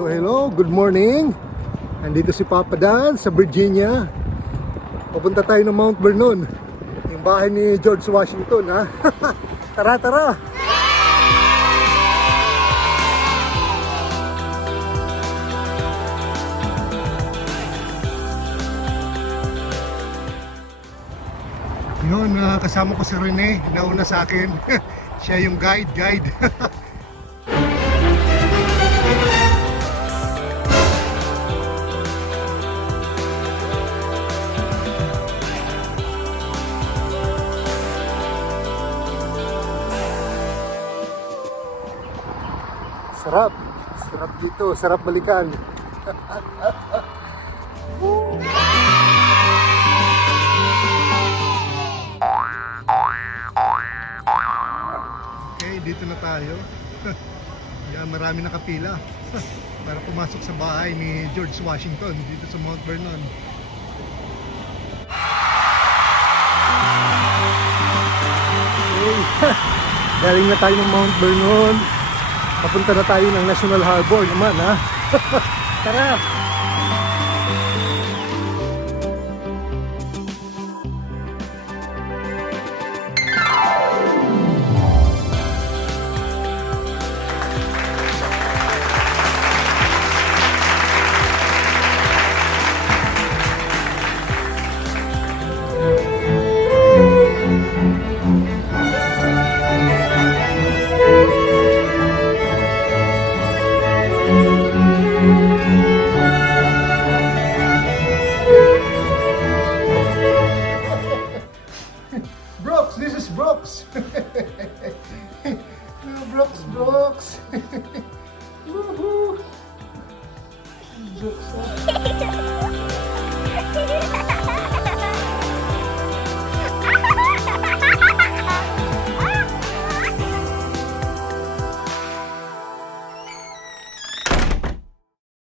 Hello, good morning. Nandito si Papa Dan sa Virginia. Papunta tayo ng Mount Vernon, yung bahay ni George Washington, ha? Tara, tara! Yun, kasama ko si Rene, nauna sa akin. Siya yung guide. Sarap dito, sarap balikan. Okay, dito na tayo. Yeah, marami nakapila para pumasok sa bahay ni George Washington dito sa Mount Vernon. Okay. Galing na tayo ng Mount Vernon. Papunta na tayo ng National Harbor naman, ha? Tara! Brooks, this is Brooks. Brooks. Woohoo. Brooks.